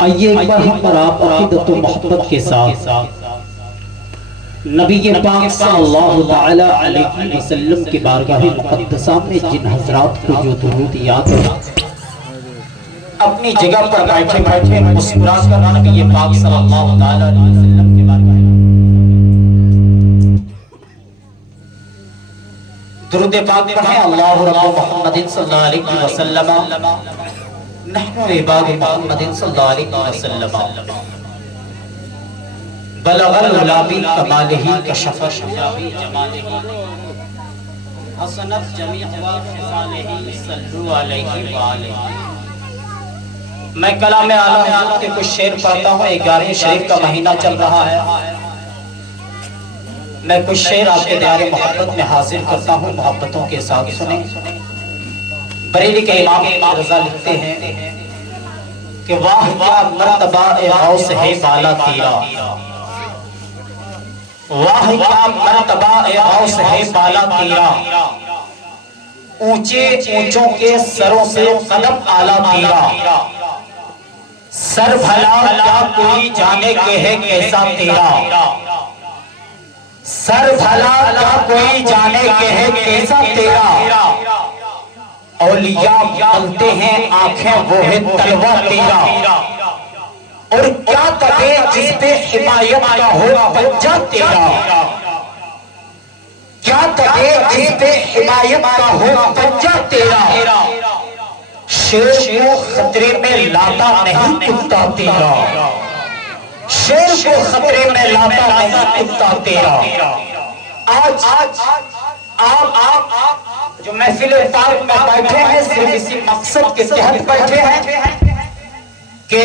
آئیے ایک بار ہم اور آپ عقیدت و محبت کے ساتھ نبی پاک صلی اللہ تعالی علیہ وسلم کے بارگاہ مقدسہ میں جن حضرات کو جو درود یاد ہے اپنی جگہ پر بیٹھے بیٹھے مسکرا کر نبی پاک صلی اللہ تعالی علیہ وسلم کے بارگاہ درود پاک پڑھیں۔ اللہ رب محمد صلی اللہ علیہ وسلم نحن عباد محمد صلی اللہ علیہ وسلم بلغ العلا بکمالہ کشف الشجا بجمالہ حسنت جمیع خصالہ صلو علیہ وآلہ۔ میں کلام اعلی حضرت کے کچھ شعر پڑھتا ہوں۔ 11 شریف کا مہینہ چل رہا ہے، میں کچھ شعر آپ کے دیار محبت میں حاضر کرتا ہوں، محبتوں کے ساتھ سنیں۔ بریلی کے امام رضا لکھتے ہیں کہ واہ کیا مرتبہ غوث ہے بالا تیرا، واہ کیا مرتبہ غوث ہے بالا تیرا، اونچے اونچوں کے سروں سے قدم اعلیٰ تیرا، سر بھلا کیا کوئی جانے کے ہے کیسا تیرا، سر بھلا کیا کوئی جانے کے ہے کیسا تیرا، اولیاء ملتے ہیں آنکھیں وہ ہے تلوہ تیرا، اور کیا کبھی جس پہ حمایت کا ہو پنجہ تیرا، کیا کبھی جس پہ حمایت کا ہو پنجہ تیرا، شیر کو خطرے میں لاتا نہیں کتا تیرا، شیر کو خطرے میں لاتا نہیں کتا تیرا۔ آج آپ جو محفل پاک میں بیٹھے ہیں صرف اسی مقصد کے تحت بیٹھے ہیں کہ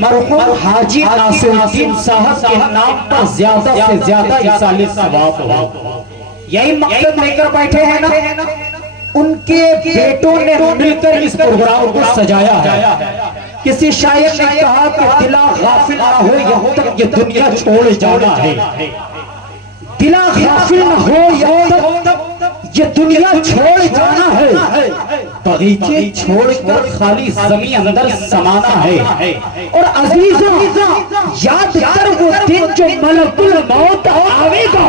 مرحوم حاجی ناصر الدین صاحب کے نام پر زیادہ سے زیادہ ایصال ثواب ہو، یہی مقصد لے کر بیٹھے ہیں نا۔ ان کے بیٹوں نے مل کر اس پروگرام کو سجایا ہے۔ کسی شاعر نے کہا کہ دلا غافل نہ ہو یہاں تک یہ دنیا چھوڑ جانا ہے، دلا غافل نہ ہو یہاں تک یہ دنیا چھوڑ جانا ہے، بغیچے چھوڑ کر خالی زمین اندر سمانا ہے، اور عزیزاں یاد کر وہ دن جو ملک الموت آوے گا،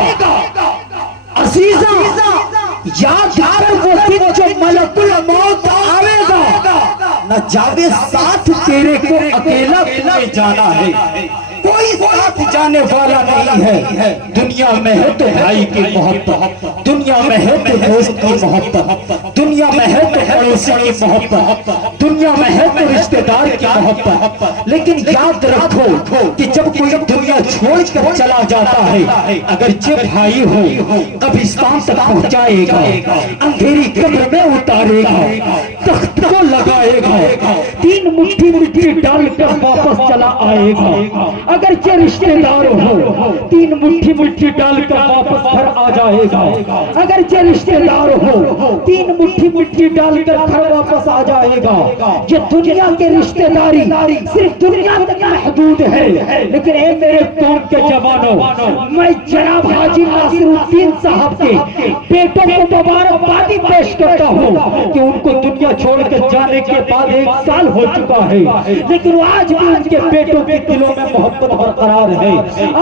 عزیزاں یاد کر وہ دن جو ملک الموت آوے گا، نہ جاوے ساتھ تیرے کو اکیلا تمہیں جانا ہے، کوئی ساتھ جانے والا نہیں ہے۔ دنیا میں ہے تو بھائی کی محبت، دنیا میں ہے تو دوست کی محبت، دنیا میں ہے تو پڑوسی کی محبت، دنیا میں ہے تو رشتہ دار کی محبت، لیکن یاد رکھو کہ جب کوئی دنیا چھوڑ کر چلا جاتا ہے، اگرچہ بھائی ہو قبرستان تک پہنچائے گا، اندھیری قبر میں اتارے گا، تخت کو لگائے گا، 3 مٹھی مٹھی ڈال کر واپس چلا آئے گا، اگرچہ رشتہ دار ہو 3 مٹھی مٹھی ڈال کر واپس گھر آ جائے گا، اگرچہ رشتہ دار ہو 3 مٹھی مٹھی ڈال کر گھر واپس آ جائے گا۔ یہ دنیا کے رشتہ داری صرف دنیا تک محدود ہے، لیکن اے میرے قوم کے جوانوں، میں جناب حاجی ناصر الدین صاحب کے بیٹوں کو مبارکبادی پیش کرتا ہوں کہ ان کو دنیا چھوڑ کر جانے کے بعد 1 سال ہو چکا ہے، لیکن آج بھی ان کے بیٹوں کے دلوں میں محبت برقرار ہے،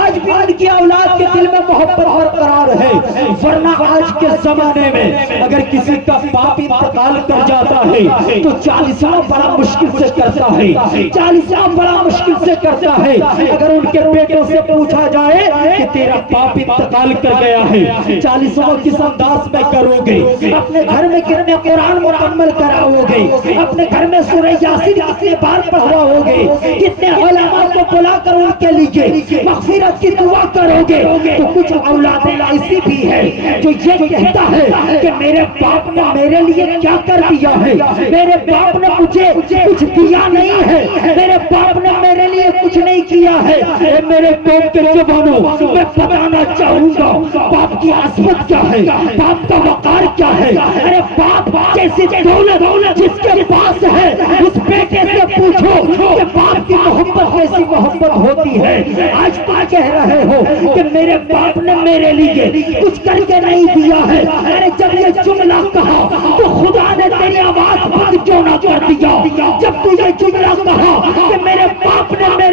آج بھی ان کی اولاد کے دل میں محبت برقرار ہے۔ ورنہ آج کے زمانے میں اگر کسی کا باپ انتقال کر جاتا ہے تو 40واں بڑا مشکل سے کرتا ہے، 40واں بڑا مشکل سے کرتا ہے۔ اگر ان کے بیٹوں سے پوچھا جائے کہ تیرا باپ انتقال کر گیا ہے 40واں کس انداز میں کرو گے، اپنے گھر میں کتنے قرآن مکمل کراؤ گے، اپنے گھر میں سورہ یاسین کتنے بار پڑھواؤ گے، کتنے علماء کو بلا کر ان کے لیے مغفرت کی دعا کرو گے، تو کچھ اولاد ایسی بھی ہے جو یہ کہتا ہے کہ میرے باپ نے میرے لیے کیا کر دیا ہے، میرے باپ نے مجھے کچھ دیا نہیں ہے، میرے باپ نے میرے لیے کچھ نہیں کیا ہے۔ اے میرے قوم کے جوانوں، میں بتانا چاہوں گا باپ کی عظمت کیا ہے، باپ کا وقار کیا ہے۔ ارے باپ جیسی دولت جس کے پاس ہے اس بیٹے سے پوچھو کہ باپ کی محبت کیسی محبت ہوتی ہے۔ آج تم کہہ رہے ہو کہ میرے باپ نے میرے لیے کچھ کر کے نہیں دیا ہے، ارے جب یہ جملہ کہا تو خدا نے تیری آواز بند کیوں نہ کر دیا؟ جب تو یہ جملہ کہا کہ میرے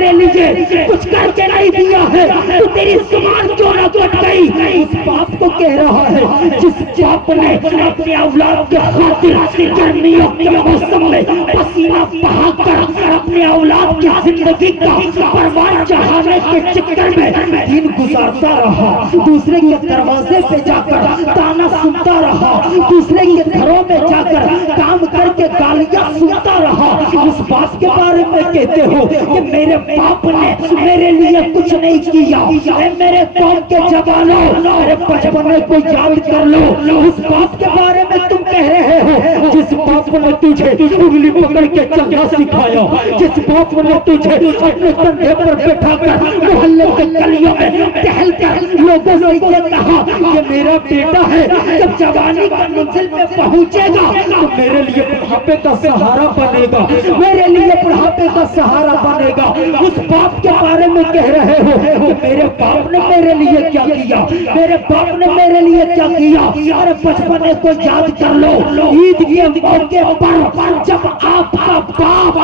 میرے لیے کچھ کر کے نہیں دیا ہے تو تیری زبان کیوں نہ کٹ گئی؟ اس باپ کو کہہ رہا ہے جس باپ نے اپنی اولاد کے خاطر گرمیوں کے موسم میں پسینہ بہا کر اپنے اولاد کی زندگی کا پروان چڑھانے کے چکر میں دن گزارتا رہا، دوسرے کے دروازے پہ جا کر تانا سنتا رہا، دوسرے کے گھروں میں جا کر کام کر کے گالیاں سنتا رہا، اس بات کے بارے میں کہتے ہو کہ میرے باپ نے میرے لیے کچھ نہیں کیا؟ اے میرے قوم کے جوانوں، میرے بچپنے کو یاد کر لو، اس باپ کے بارے میں تم کہہ رہے ہو جس باپ نے تجھے انگلی پکڑ کے چلنا سکھایا، جس باپ نے تجھے اپنے کندھے پر بٹھا کر محلے کے گلیوں میں ٹہل کر لوگوں سے یہ کہا کہ میرا بیٹا ہے، جب جوانی کا منزل میں پہنچے گا تو میرے لیے بڑھاپے کا سہارا بنے گا، میرے لیے بڑھاپے کا سہارا بنے گا، اس باپ کے بارے میں کہہ رہے ہو کہ میرے باپ نے میرے لیے کیا کیا، میرے باپ نے میرے لیے کیا کیا؟ ارے بچپنے کو یاد کر لو، عید کے موقع پر جب آپ کا باپ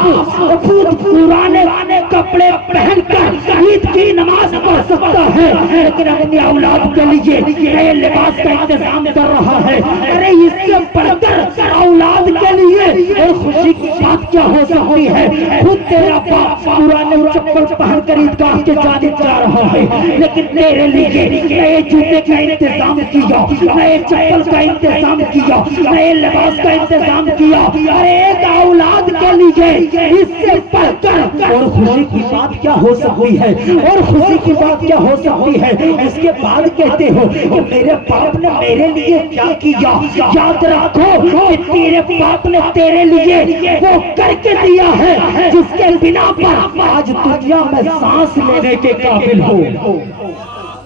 خود پرانے کپڑے پہن کر عید کی نماز پڑھ سکتا ہے لیکن اپنی اولاد کے لیے نئے لباس کا انتظام کر رہا ہے، ارے اس سے بڑھ کر اولاد کے لیے اور خوشی کی بات کیا ہو سکتی ہے؟ خود تیرا باپ پرانے چپل پہن کر عیدگاہ کے جانب جا رہا ہے لیکن تیرے لیے نئے جوتے کا انتظام کیا، نئے چپل کا انتظام کیا، نئے لباس کا انتظام کیا، ارے ایک اولاد کے لیے اس سے بڑھ کر اور خوشی کی بات کیا ہو سکتی ہے؟ اور خوشی کی بات کیا ہو سکتی ہے؟ اس کے بعد کہتے ہو کہ میرے باپ نے میرے لیے کیا کیا؟ یاد رکھو کہ تیرے باپ نے تیرے لیے وہ کر کے دیا ہے جس کے بنا پر آج دنیا میں سانس لینے کے قابل ہو،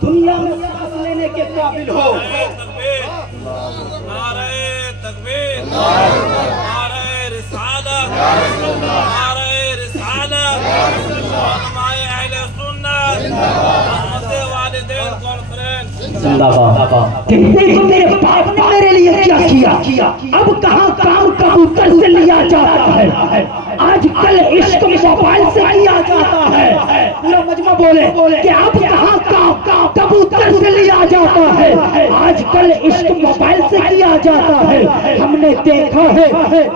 دنیا میں سانس لینے کے قابل ہو۔ نعرہ تکبیر، نعرہ رسالت، نعرہ رسالت، علماء اہل سنت، رحمت والدین کانفرنس زندہ باد۔ کہتے تو میرے باپ نے میرے لیے کیا کیا، اب کہاں کام کبوتر سے لیا جاتا ہے، آج کل عشق موبائل سے کیا جاتا ہے، پورا مجمع بولے کہ اب کہاں کام کبوتر سے لیا جاتا ہے، آج کل عشق موبائل سے کیا جاتا ہے۔ ہم نے دیکھا ہے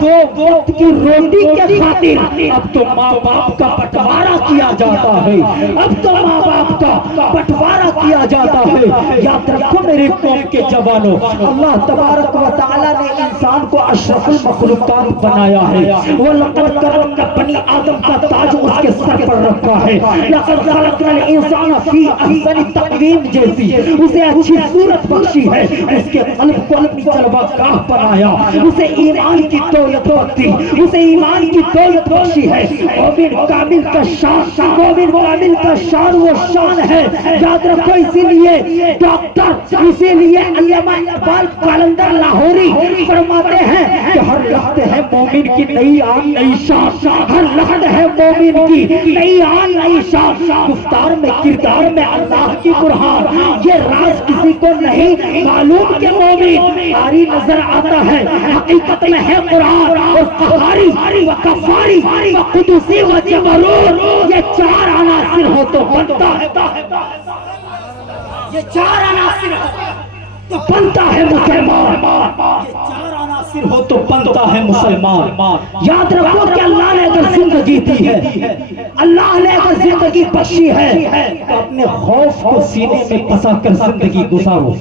دو وقت کی روٹی کے خاطر اب تو ماں باپ کا بٹوارا کیا جاتا ہے، اب تو ماں باپ کا بٹوارا کیا جاتا ہے۔ یاد رکھو میرے قوم کے جوانوں، اللہ تبارک و تعالیٰ نے انسان کو اشرف المخلوقات بنایا ہے، وَلَقَدْ كَرَّمْنَا بَنِي آدم کا تاج اس کے سر پر رکھا ہے، لَقَدْ خَلَقْنَا الْإِنسَانَ فِي أَحْسَنِ تَقْوِيمٍ جیسی اسے اچھی صورت بخشی ہے، اس کے قلب کو اپنی جلوہ گاہ بنایا، اسے ایمان کی دولت بخشی، اسے ایمان کی دولت بخشی ہے۔ مومن کامل کا شان، مومن کامل کا شان وہ شان ہے، یاد رکھو۔ اسی لیے ڈاکٹر، اسی لیے علامہ اقبال قلندر لاہوری فرماتے ہیں کہ ہر لحظہ ہے مومن کی نئی آن نئی شان، ہر لحظہ ہے مومن کی نئی آن نئی شان، گفتار میں کردار میں اللہ کی برہان، یہ راز کسی کو نہیں معلوم کہ مومن قاری نظر آتا ہے، حقیقت میں ہے قرآن اور قہاری و کفاری و قدسی و جبروت، یہ چار عناصر ہو تو بنتا ہے، یہ چار عناصر ہو تو بنتا ہے مسلمان، یہ چار عناصر ہو تو بنتا ہے مسلمان۔ یاد رکھو کہ اللہ نے اگر زندگی دی ہے، اللہ نے اگر زندگی بخشی ہے تو اپنے خوف کو سینے میں پسا کر زندگی گزارو،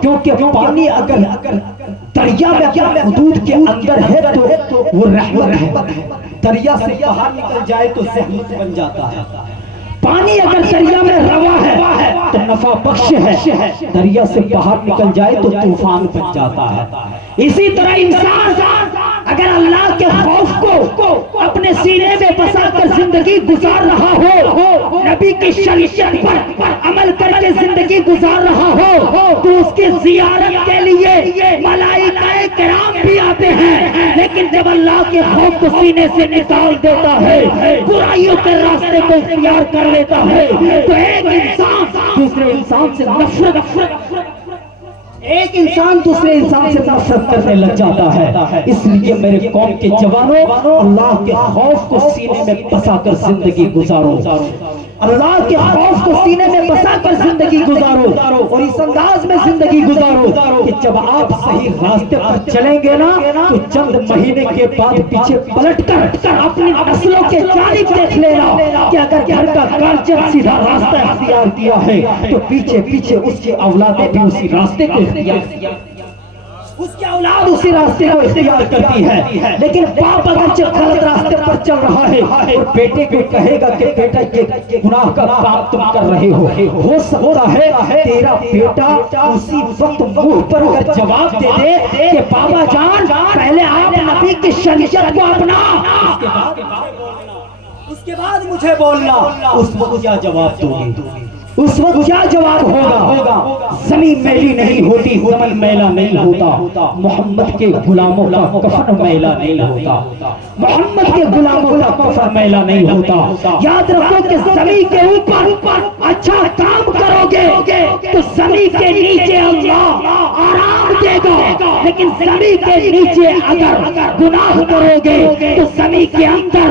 کیونکہ پانی اگر دریا میں حدود کے اندر ہے تو وہ رحمت ہے، دریا سے باہر نکل جائے تو زحمت بن جاتا ہے۔ پانی اگر دریا میں روا ہے تو نفع بخش ہے، دریا سے باہر نکل جائے تو طوفان بن جاتا ہے۔ اسی طرح انسان اگر اللہ کے خوف کو اپنے سینے میں بسا کر زندگی گزار رہا ہو، نبی کی شریعت پر عمل کر کے زندگی گزار رہا ہو، تو اس کی زیارت کے لیے ملائکہ کرام بھی آتے ہیں، لیکن جب اللہ کے خوف کو سینے سے نکال دیتا ہے، برائیوں کے راستے کو اختیار کر لیتا ہے، تو ایک انسان دوسرے انسان سے نفرت ایک انسان دوسرے انسان سے نفرت کرنے لگ جاتا ہے. اس لیے میرے قوم کے جوانوں اللہ کے خوف کو سینے میں بسا کر زندگی گزارو. اللہ کے خوف کو سینے میں بسا کر زندگی گزارو اور اس انداز میں زندگی گزارو کہ جب آپ صحیح راستے پر چلیں گے نا تو چند مہینے کے بعد پیچھے پلٹ کر اپنی نسلوں کے جانب دیکھ لینا کہ اگر گھر کا گارجین سیدھا راستہ اختیار کیا ہے تو پیچھے پیچھے اس کی اولادیں بھی اسی راستے کو اختیار کیا, اس کی اولاد اسی راستے کو اختیار کرتی ہے. لیکن باپ اگرچہ غلط راستے پر چل رہا ہے اور بیٹے کو کہے گا کہ بیٹا یہ گناہ کا کام تم کر رہے ہو سکتا ہے تیرا بیٹا اسی وقت منہ پر اگر جواب دے دے کہ بابا جان پہلے آپ نبی کی شریعت کو اپنا, اس کے بعد مجھے بولنا, اس وقت کیا جواب دو گے؟ اس وقت کیا جواب ہوگا؟ زمین میلی نہیں ہوتی, زمین میلا نہیں ہوتا, محمد کے غلاموں کا کفن میلا نہیں ہوتا, محمد کے غلاموں کا کفن میلا نہیں ہوتا. یاد رکھو کہ زمین کے اوپر اچھا کام کرو گے تو زمین کے نیچے اللہ آرام دے گا, لیکن زمین کے نیچے اگر گناہ کرو گے تو زمین کے اندر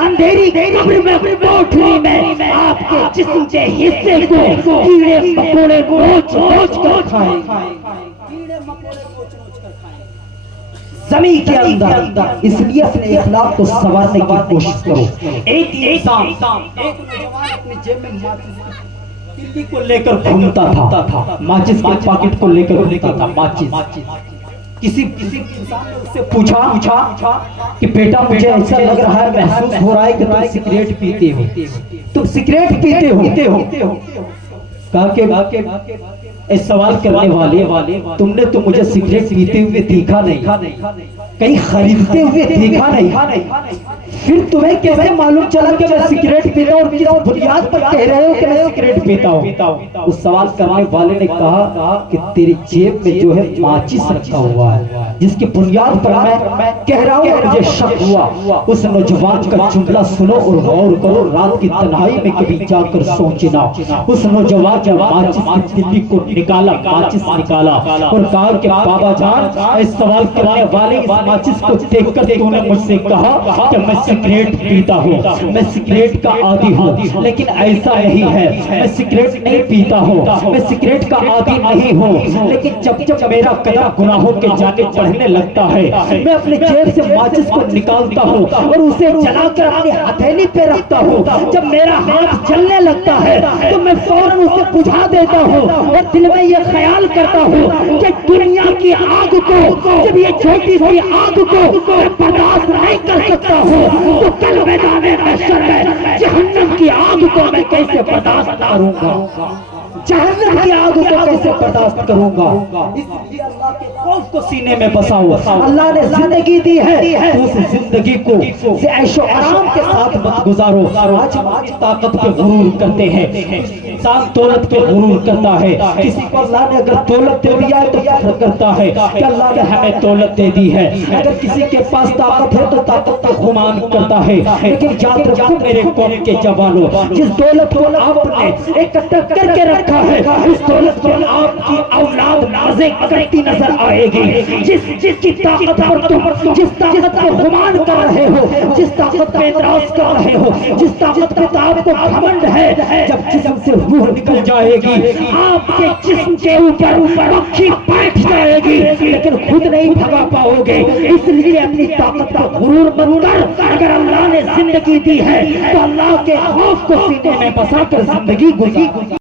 اندھیری قبر میں کوٹھری میں آپ کے جسم کے حصے کو کیڑے مکوڑے نوچ کر کھائیں. زمین کے اندر. اس لیے اپنے اخلاق کو سنوارنے کی کوشش کرو. ایک انسان ایک نوجوان اپنے جیب میں تلی کو لے کر گھومتا تھا, ماچس کے پاکٹ کو لے کر گھومتا تھا, ماچس. کسی انسان نے اس سے پوچھا کہ بیٹا مجھے ایسا لگ رہا ہے, محسوس ہو رہا ہے کہ تم سگریٹ پیتے ہو, تم سگریٹ پیتے ہو. کہا کہ اس سوال کرنے والے تم نے تو مجھے سگریٹ پیتے ہوئے دیکھا نہیں, کہیں خریدتے ہوئے دیکھا نہیں, پھر تمہیں کیسے معلوم چلا کہ میں سگریٹ پیتا ہوں اور کس بنیاد پر کہہ رہے ہو کہ میں سگریٹ پیتا ہوں؟ اس سوال کرنے والے نے کہا کہ تیری جیب میں جو ہے ماچس رکھا ہوا ہے جس کی بنیاد پر میں کہہ رہا ہوں, مجھے شک ہوا. اس نوجوان کا جملہ سنو اور غور کرو, رات کی تنہائی میں کبھی جا کر سوچنا. اس نوجوان نے ماچس کی تلی کو نکالا اور کہا کہ بابا جان اس سوال کرنے والے اس ماچس کو دیکھ کر تو نے مجھ سے کہا کہ میں سگریٹ پیتا ہوں, میں سگریٹ کا عادی ہوں, لیکن ایسا نہیں ہے, میں سگریٹ نہیں پیتا ہوں, میں سگریٹ کا عادی نہیں ہوں, لیکن جب میرا قدم گناہوں کے جانب بڑھنے لگتا ہے میں اپنے جیب سے ماچس کو نکالتا ہوں اور اسے جلا کر اپنی ہتھیلی پہ رکھتا ہوں. جب میرا ہاتھ جلنے لگتا ہے تو میں فوراً اسے بجھا دیتا ہوں اور دل میں یہ خیال کرتا ہوں کہ دنیا کی آگ کو, جب یہ چھوٹی سی آگ کو میں برداشت نہیں کر سکتا ہوں تو کل میدان محشر میں جہنم کی آگ کو میں کیسے برداشت کروں گا, جہنم کی آگ کو کیسے برداشت کروں گا. اس لیے اللہ کے خوف کو سینے میں بساؤ. اللہ نے زندگی دی ہے تو اس زندگی کو عیش و آرام کے ساتھ مت گزارو. آج طاقت پہ غرور کرتے ہیں, انسان دولت پہ غرور کرتا ہے. کسی کو اللہ نے اگر دولت دے دیا ہے تو فخر کرتا ہے کہ اللہ نے ہمیں دولت دے دی ہے. اگر کسی کے پاس طاقت ہے تو طاقت پہ گمان کرتا ہے. لیکن یاد رکھو میرے قوم کے جوانوں, جس دولت کو آپ نے اکٹھا کر کے رکھا ہے اس دولت پر آپ کی اولاد مزے کرتی نظر آئے گی. جس کی طاقت پر تم جس طاقت پر گمان کر رہے ہو, جس طاقت پہ اعتراض کر رہے ہو, جس طاقت پہ آپ کو گھمنڈ ہے, جب جسم سے روح نکل جائے گی آپ کے جسم کے اوپر مکھی بیٹھ جائے گی لیکن خود نہیں بھگا پاؤ گے. اس لیے اپنی طاقت پر غرور مت کر. اگر اللہ نے زندگی دی ہے تو اللہ کے خوف کو سینے میں بسا کر زندگی گزار.